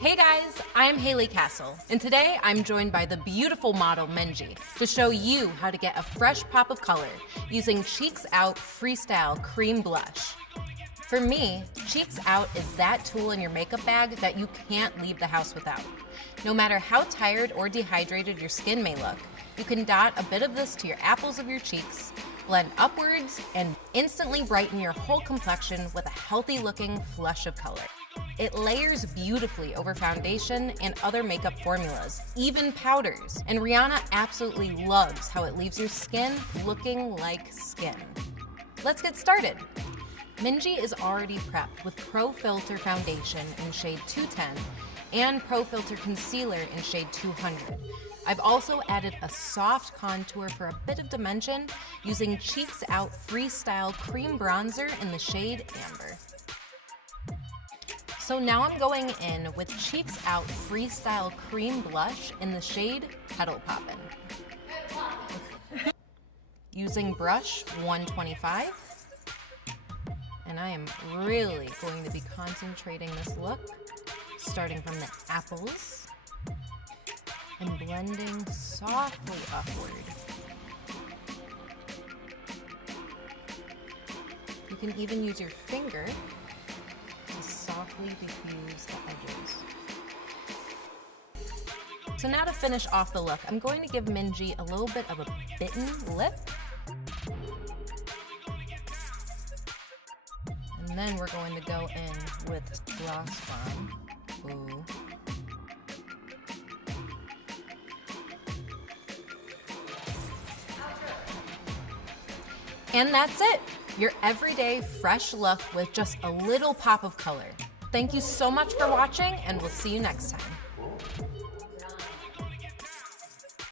Hey guys, I'm Haley Castle, and today I'm joined by the beautiful model Minji to show you how to get a fresh pop of color using Cheeks Out Freestyle Cream Blush. For me, Cheeks Out is that tool in your makeup bag that you can't leave the house without. No matter how tired or dehydrated your skin may look, you can dot a bit of this to your apples of your cheeks, blend upwards, and instantly brighten your whole complexion with a healthy-looking flush of color. It layers beautifully over foundation and other makeup formulas, even powders. And Rihanna absolutely loves how it leaves your skin looking like skin. Let's get started. Minji is already prepped with Pro Filter Foundation in shade 210 and Pro Filter Concealer in shade 200. I've also added a soft contour for a bit of dimension using Cheeks Out Freestyle Cream Bronzer in the shade Amber. So now I'm going in with Cheeks Out Freestyle Cream Blush in the shade Petal Poppin'. Using brush 125. And I am really going to be concentrating this look, starting from the apples and blending softly upward. You can even use your finger to softly diffuse the edges. So now to finish off the look, I'm going to give Minji a little bit of a bitten lip. And then we're going to go in with Gloss Bomb. Ooh. And that's it. Your everyday fresh look with just a little pop of color. Thank you so much for watching, and we'll see you next time.